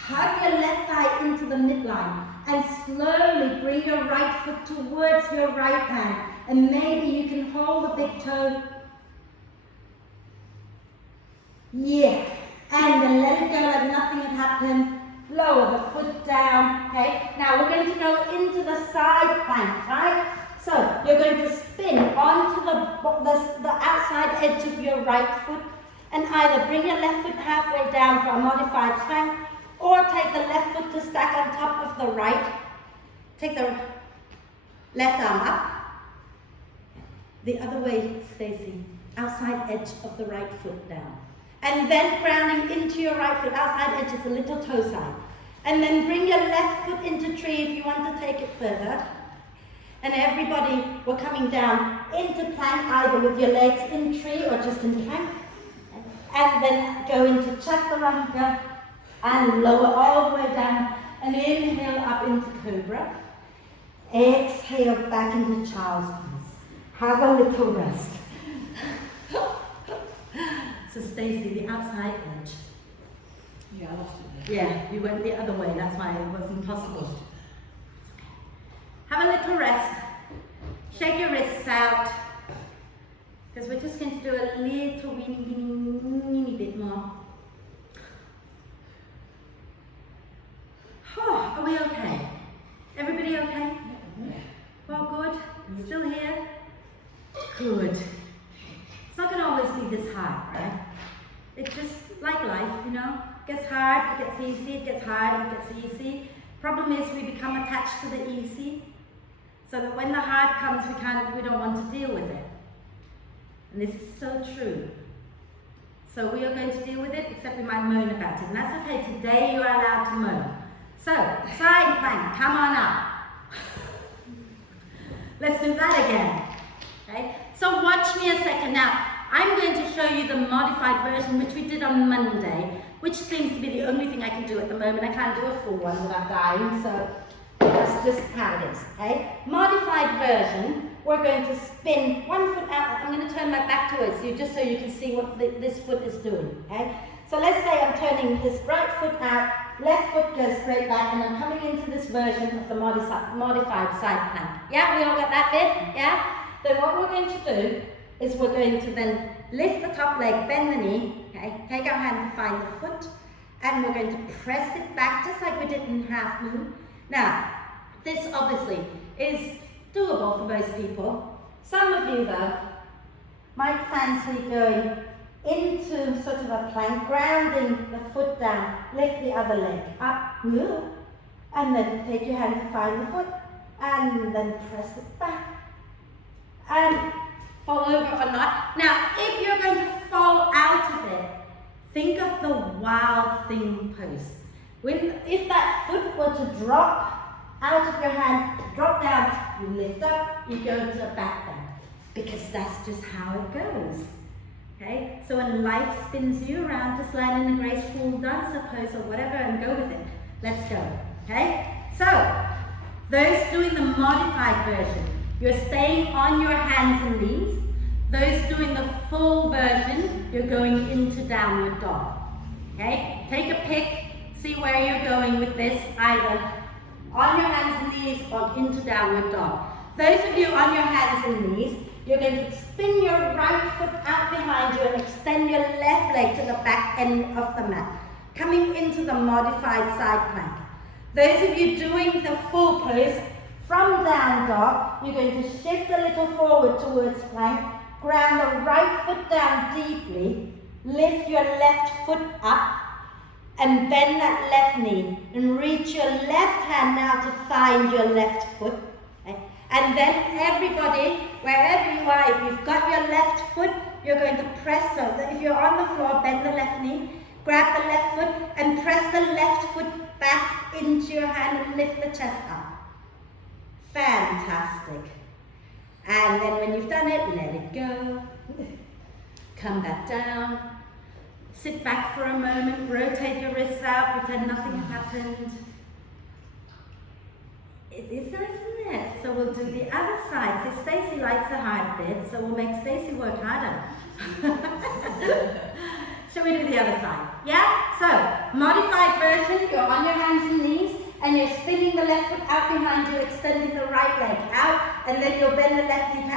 Hug your left thigh into the midline and slowly bring your right foot towards your right hand. And maybe you can hold the big toe. Yeah. And then let it go like nothing had happened. Lower the foot down. Okay. Now we're going to go into the side plank, right? So you're going to spin onto the outside edge of your right foot and either bring your left foot halfway down for a modified plank, or take the left foot to stack on top of the right. Take the left arm up. The other way, Stacey. Outside edge of the right foot down. And then grounding into your right foot. Outside edge is a little toe side. And then bring your left foot into tree if you want to take it further. And everybody, we're coming down into plank, either with your legs in tree or just in plank. And then go into chaturanga and lower all the way down. And inhale up into cobra. Exhale back into child's pose. Have a little rest. So Stacey, the outside edge. Yeah, I lost it there. Yeah, you went the other way, that's why it wasn't possible. Have a little rest. Shake your wrists out. Because we're just going to do a little weeny bit more. Oh, are we okay? Everybody okay? Well, good. Still here? Good. It's not going to always be this hard, right? It's just like life, you know? It gets hard, it gets easy, it gets hard, it gets easy. Problem is we become attached to the easy. So that when the hard comes, we don't want to deal with it. And this is so true. So we are going to deal with it, except we might moan about it. And that's okay, today you are allowed to moan. So, side plank, come on up. Let's do that again. Okay? So watch me a second now. I'm going to show you the modified version, which we did on Monday, which seems to be the only thing I can do at the moment. I can't do a full one without dying, so that's just how it is. Okay? Modified version, we're going to spin one foot out. I'm going to turn my back towards you just so you can see what this foot is doing. Okay? So let's say I'm turning this right foot out, left foot goes straight back, and I'm coming into this version of the modified side plank. Yeah, we all got that bit? Yeah? Then what we're going to do is we're going to then lift the top leg, bend the knee, okay? Take our hand to find the foot, and we're going to press it back just like we did in half moon. Now, this obviously is doable for most people. Some of you though might fancy going into sort of a plank, grounding the foot down, lift the other leg up, and then take your hand to find the foot, and then press it back, and fall over or not. Now, if you're going to fall out of it, think of the wild thing pose. If that foot were to drop out of your hand, drop down, you lift up, you go to a back bend, because that's just how it goes. Okay, so when life spins you around, just land in a graceful dancer pose or whatever and go with it. Let's go. Okay, so those doing the modified version, you're staying on your hands and knees. Those doing the full version, you're going into downward dog. Okay, take a pick, see where you're going with this, either on your hands and knees or into downward dog. Those of you on your hands and knees, you're going to spin your right foot out behind you and extend your left leg to the back end of the mat, coming into the modified side plank. Those of you doing the full pose, from down dog, you're going to shift a little forward towards plank, ground the right foot down deeply, lift your left foot up, and bend that left knee, and reach your left hand now to find your left foot. And then everybody, wherever you are, if you've got your left foot, you're going to press, so that if you're on the floor, bend the left knee, grab the left foot, and press the left foot back into your hand and lift the chest up. Fantastic. And then when you've done it, let it go. Come back down. Sit back for a moment, rotate your wrists out, pretend nothing happened. It is nice, isn't it? So we'll do the other side. So Stacey likes a hard bit, so we'll make Stacey work harder. Shall we do the other side? Yeah? So, modified version, you're on your hands and knees, and you're spinning the left foot out behind you, extending the right leg out, and then you'll bend the left knee,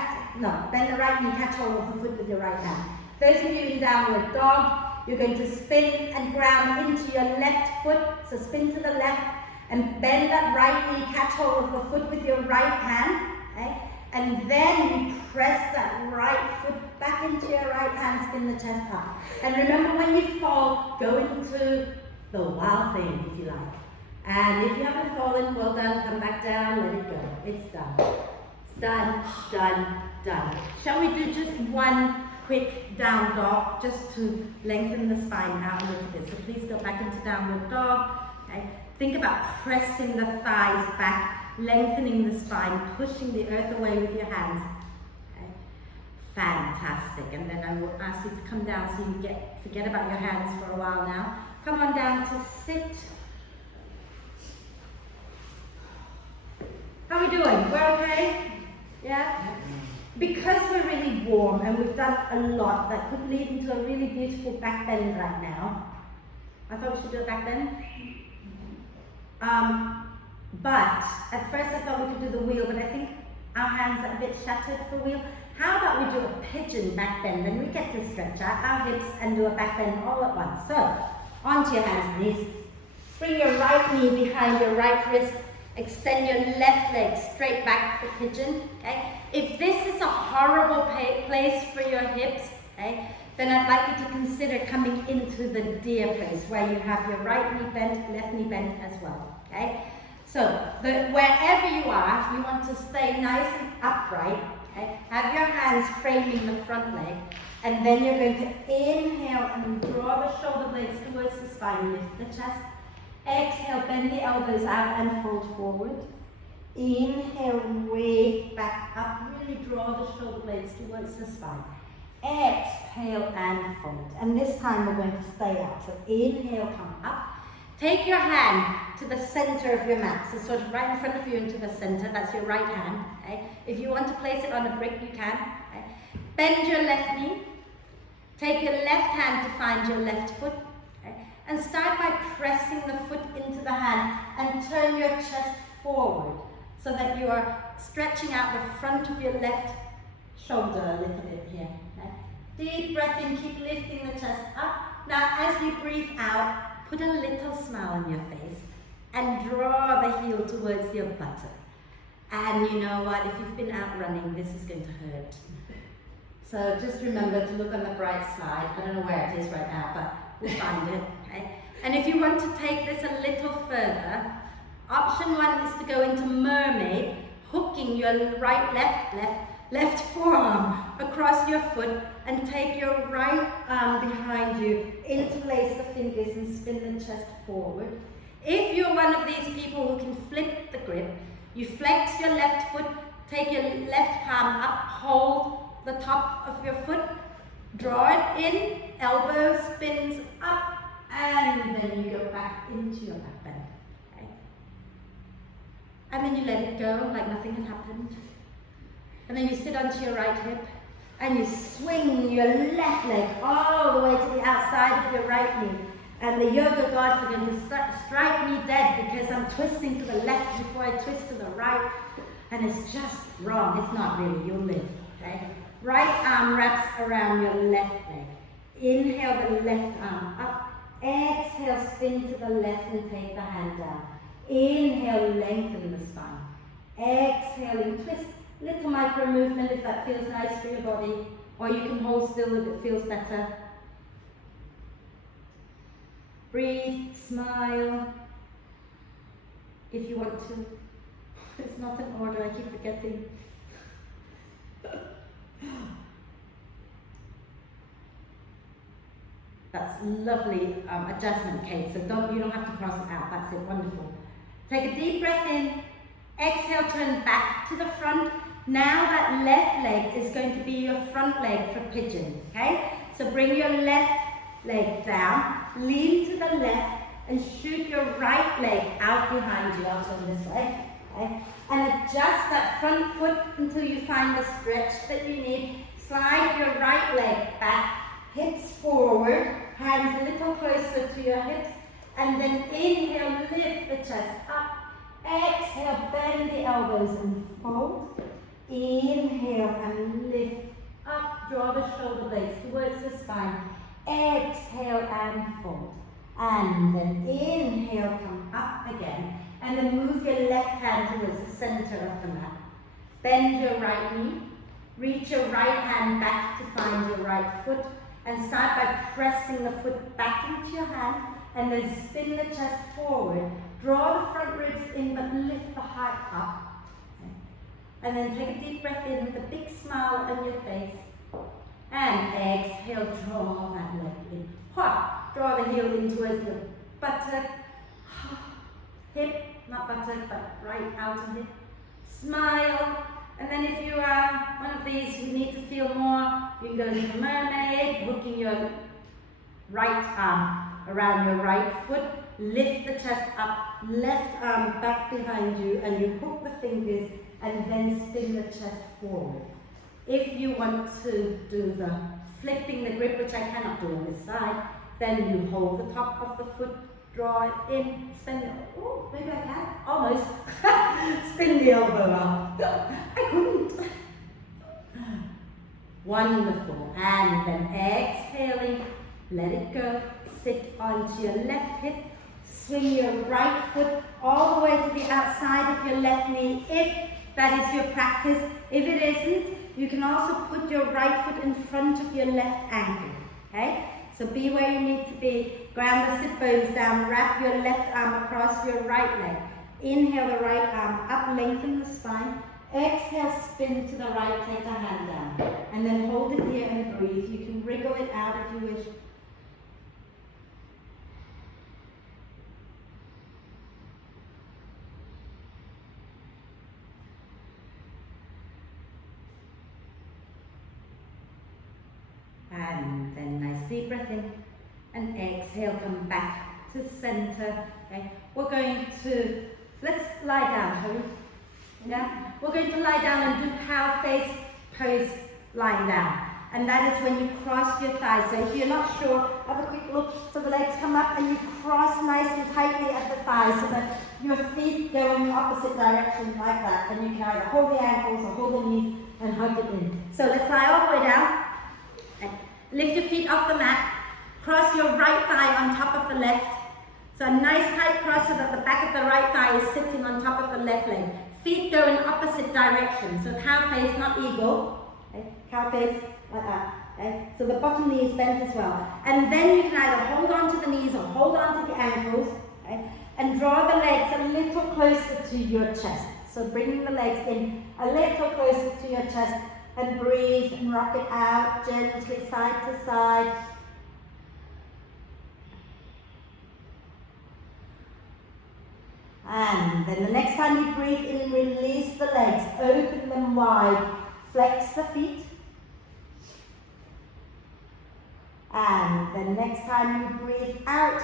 bend the right knee, catch hold of the foot with your right hand. Those of you in downward dog, you're going to spin and ground into your left foot, so spin to the left, and bend that right knee, catch hold of the foot with your right hand, okay? And then you press that right foot back into your right hand, spin the chest up. And remember, when you fall, go into the wild thing, if you like. And if you haven't fallen, well done, come back down, let it go. It's done. It's done, done, done. Shall we do just one quick down dog, just to lengthen the spine out a little bit? So please go back into downward dog. Okay. Think about pressing the thighs back, lengthening the spine, pushing the earth away with your hands. Okay. Fantastic. And then I will ask you to come down so you forget about your hands for a while now. Come on down to sit. How are we doing? We're okay? Yeah? Because we're really warm and we've done a lot that could lead into a really beautiful back bend right now. I thought we should do a back bend. But at first I thought we could do the wheel, but I think our hands are a bit shattered for wheel. How about we do a pigeon back bend, and we get to stretch out our hips and do a back bend all at once. So, onto your hands and knees. Bring your right knee behind your right wrist. Extend your left leg straight back for pigeon. Okay? If this is a horrible place for your hips, okay, then I'd like you to consider coming into the deer place where you have your right knee bent, left knee bent as well. Okay? So, wherever you are, you want to stay nice and upright. Okay? Have your hands framing the front leg, and then you're going to inhale and draw the shoulder blades towards the spine, lift the chest. Exhale, bend the elbows out and fold forward. Inhale and wave back up, really draw the shoulder blades towards the spine. Exhale and fold. And this time we're going to stay up. So inhale, come up. Take your hand to the center of your mat. So sort of right in front of you into the center. That's your right hand. Okay? If you want to place it on a brick, you can. Okay? Bend your left knee. Take your left hand to find your left foot. Okay? And start by pressing the foot into the hand and turn your chest forward so that you are stretching out the front of your left shoulder a little bit here. Okay? Deep breath in, keep lifting the chest up. Now as you breathe out, put a little smile on your face and draw the heel towards your buttock. And you know what, if you've been out running, this is going to hurt. So just remember to look on the bright side. I don't know where it is right now, but we'll find it. Okay? And if you want to take this a little further, option 1 is to go into mermaid, hooking your left forearm across your foot and take your right arm behind you, interlace the fingers and spin the chest forward. If you're one of these people who can flip the grip, you flex your left foot, take your left palm up, hold the top of your foot, draw it in, elbow spins up, and then you go back into your back bend. Okay? And then you let it go like nothing had happened. And then you sit onto your right hip and you swing your left leg all the way to the outside of your right knee. And the yoga gods are going to strike me dead because I'm twisting to the left before I twist to the right. And it's just wrong. It's not really. You'll live. Okay? Right arm wraps around your left leg. Inhale the left arm up. Exhale, spin to the left and take the hand down. Inhale, lengthen the spine. Exhale, twist. Little micro movement if that feels nice for your body, or you can hold still if it feels better. Breathe, smile, if you want to. It's not an order, I keep forgetting. That's lovely adjustment, Kate, so you don't have to cross it out, that's it, wonderful. Take a deep breath in, exhale, turn back to the front. Now that left leg is going to be your front leg for pigeon, okay? So bring your left leg down, lean to the left, and shoot your right leg out behind you. I'll turn this way, okay? And adjust that front foot until you find the stretch that you need. Slide your right leg back, hips forward, hands a little closer to your hips, and then inhale, lift the chest up. Exhale, bend the elbows and fold. Inhale and lift up, draw the shoulder blades towards the spine. Exhale and fold. And then inhale, come up again. And then move your left hand towards the center of the mat. Bend your right knee. Reach your right hand back to find your right foot. And start by pressing the foot back into your hand. And then spin the chest forward. Draw the front ribs in, but lift the heart up. And then take a deep breath in with a big smile on your face. And exhale, draw that leg in. Draw the heel in towards the buttock. hip, not buttock, but right outer hip. Smile, and then if you are one of these who need to feel more, you can go to the mermaid, hooking your right arm around your right foot, lift the chest up, left arm back behind you, and you hook the fingers and then spin the chest forward. If you want to do the flipping the grip, which I cannot do on this side, then you hold the top of the foot, draw it in, spin it, oh, maybe I can, almost, spin the elbow up. I couldn't. Wonderful, and then exhaling, let it go, sit onto your left hip, swing your right foot all the way to the outside of your left knee, if that is your practice. If it isn't, you can also put your right foot in front of your left ankle, okay? So be where you need to be. Ground the sit bones down, wrap your left arm across your right leg. Inhale the right arm up, lengthen the spine. Exhale, spin to the right, take the hand down. And then hold it here and breathe. You can wriggle it out if you wish. And then nice deep breath in, and exhale, come back to center. Okay, we're going to, let's lie down, shall we? Yeah, we're going to lie down and do cow face pose lying down. And that is when you cross your thighs. So if you're not sure, have a quick look. So the legs come up and you cross nice and tightly at the thighs so that your feet go in the opposite direction like that. And you can either hold the ankles or hold the knees and hug it in. So let's lie all the way down. Lift your feet off the mat, cross your right thigh on top of the left. So a nice tight cross so that the back of the right thigh is sitting on top of the left leg. Feet go in opposite directions. So cow face, not eagle. Okay? Cow face, like that. Okay? So the bottom knee is bent as well. And then you can either hold on to the knees or hold on to the ankles. Okay? And draw the legs a little closer to your chest. So bringing the legs in a little closer to your chest. And breathe and rock it out gently side to side. And then the next time you breathe in, release the legs, open them wide, flex the feet. And then next time you breathe out,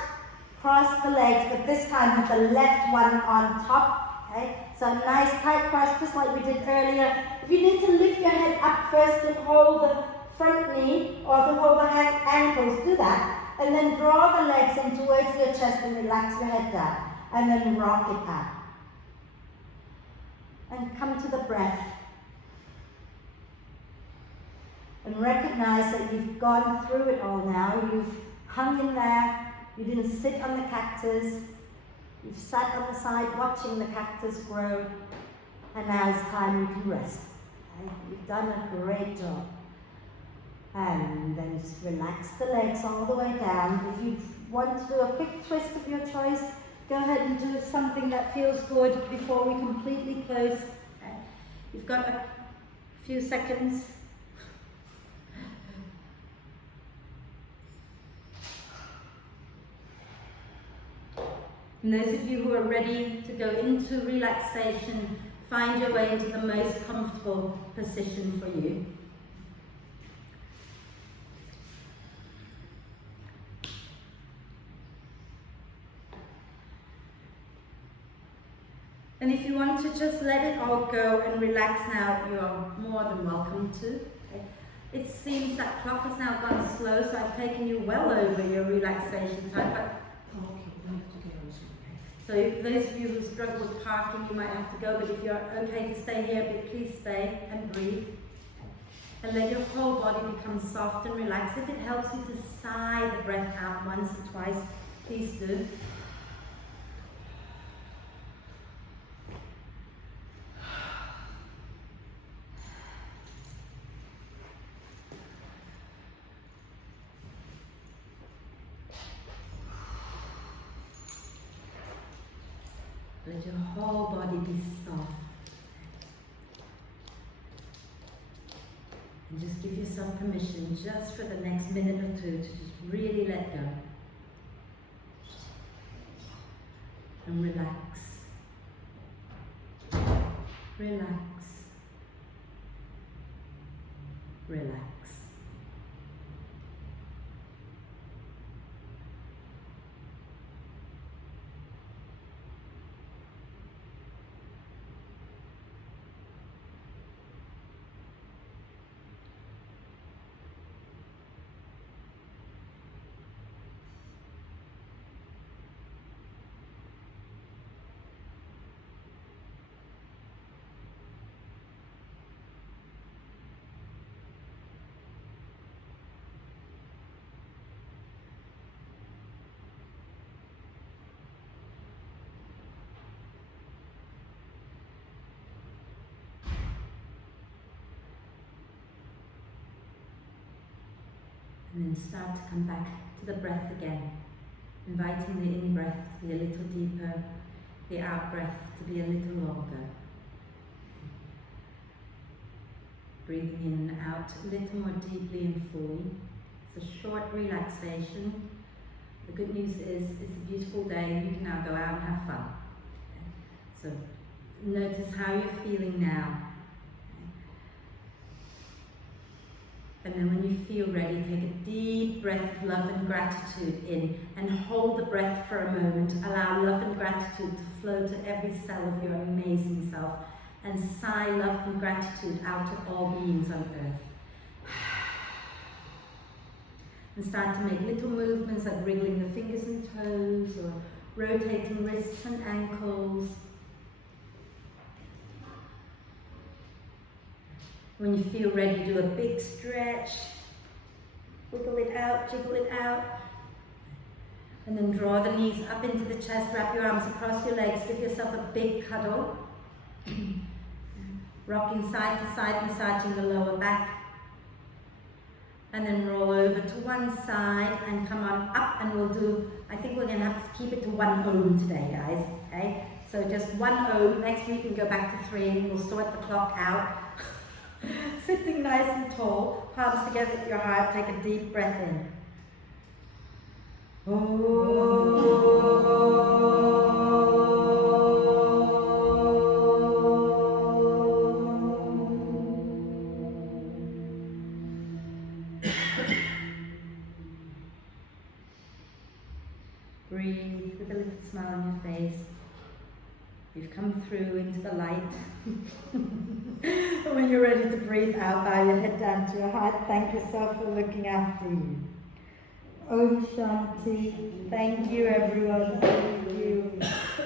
cross the legs, but this time with the left one on top. Okay? So nice tight cross, just like we did earlier. If you need to lift your head up first to hold the front knee or to hold the ankles, do that. And then draw the legs in towards your chest and relax your head down. And then rock it out. And come to the breath. And recognize that you've gone through it all now. You've hung in there. You didn't sit on the cactus. You've sat on the side watching the cactus grow, and now it's time you can rest. Okay? You've done a great job. And then just relax the legs all the way down. If you want to do a quick twist of your choice, go ahead and do something that feels good before we completely close. Okay? You've got a few seconds. And those of you who are ready to go into relaxation, find your way into the most comfortable position for you. And if you want to just let it all go and relax now, you are more than welcome to. Okay. It seems that clock has now gone slow, so I've taken you well over your relaxation time. But so those of you who struggle with parking, you might have to go, but if you're okay to stay here, but please stay and breathe. And let your whole body become soft and relaxed. If it helps you to sigh the breath out once or twice, please do. Let your whole body be soft. And just give yourself permission, just for the next minute or two, to just really let go. and relax. Relax. Relax. And then start to come back to the breath again, inviting the in-breath to be a little deeper, the out-breath to be a little longer. Breathing in and out a little more deeply and fully. It's a short relaxation. The good news is it's a beautiful day and you can now go out and have fun. So notice how you're feeling now. And then when you feel ready, take a deep breath of love and gratitude in and hold the breath for a moment. Allow love and gratitude to flow to every cell of your amazing self. And sigh love and gratitude out to all beings on earth. And start to make little movements like wriggling the fingers and toes or rotating wrists and ankles. When you feel ready, do a big stretch. Wiggle it out, jiggle it out. And then draw the knees up into the chest, wrap your arms across your legs, give yourself a big cuddle. Rocking side to side, massaging the lower back. And then roll over to one side and come on up, and we'll do, I think we're going to have to keep it to one Om today, guys. Okay? So just one Om. Next week we can go back to 3 and we'll sort the clock out. Sitting nice and tall, palms together at your heart, take a deep breath in. Breathe with a little smile on your face. You've come through into the light. And when you're ready to breathe out, bow your head down to your heart. Thank yourself for looking after you. Om Shanti. Thank you, everyone. Thank you.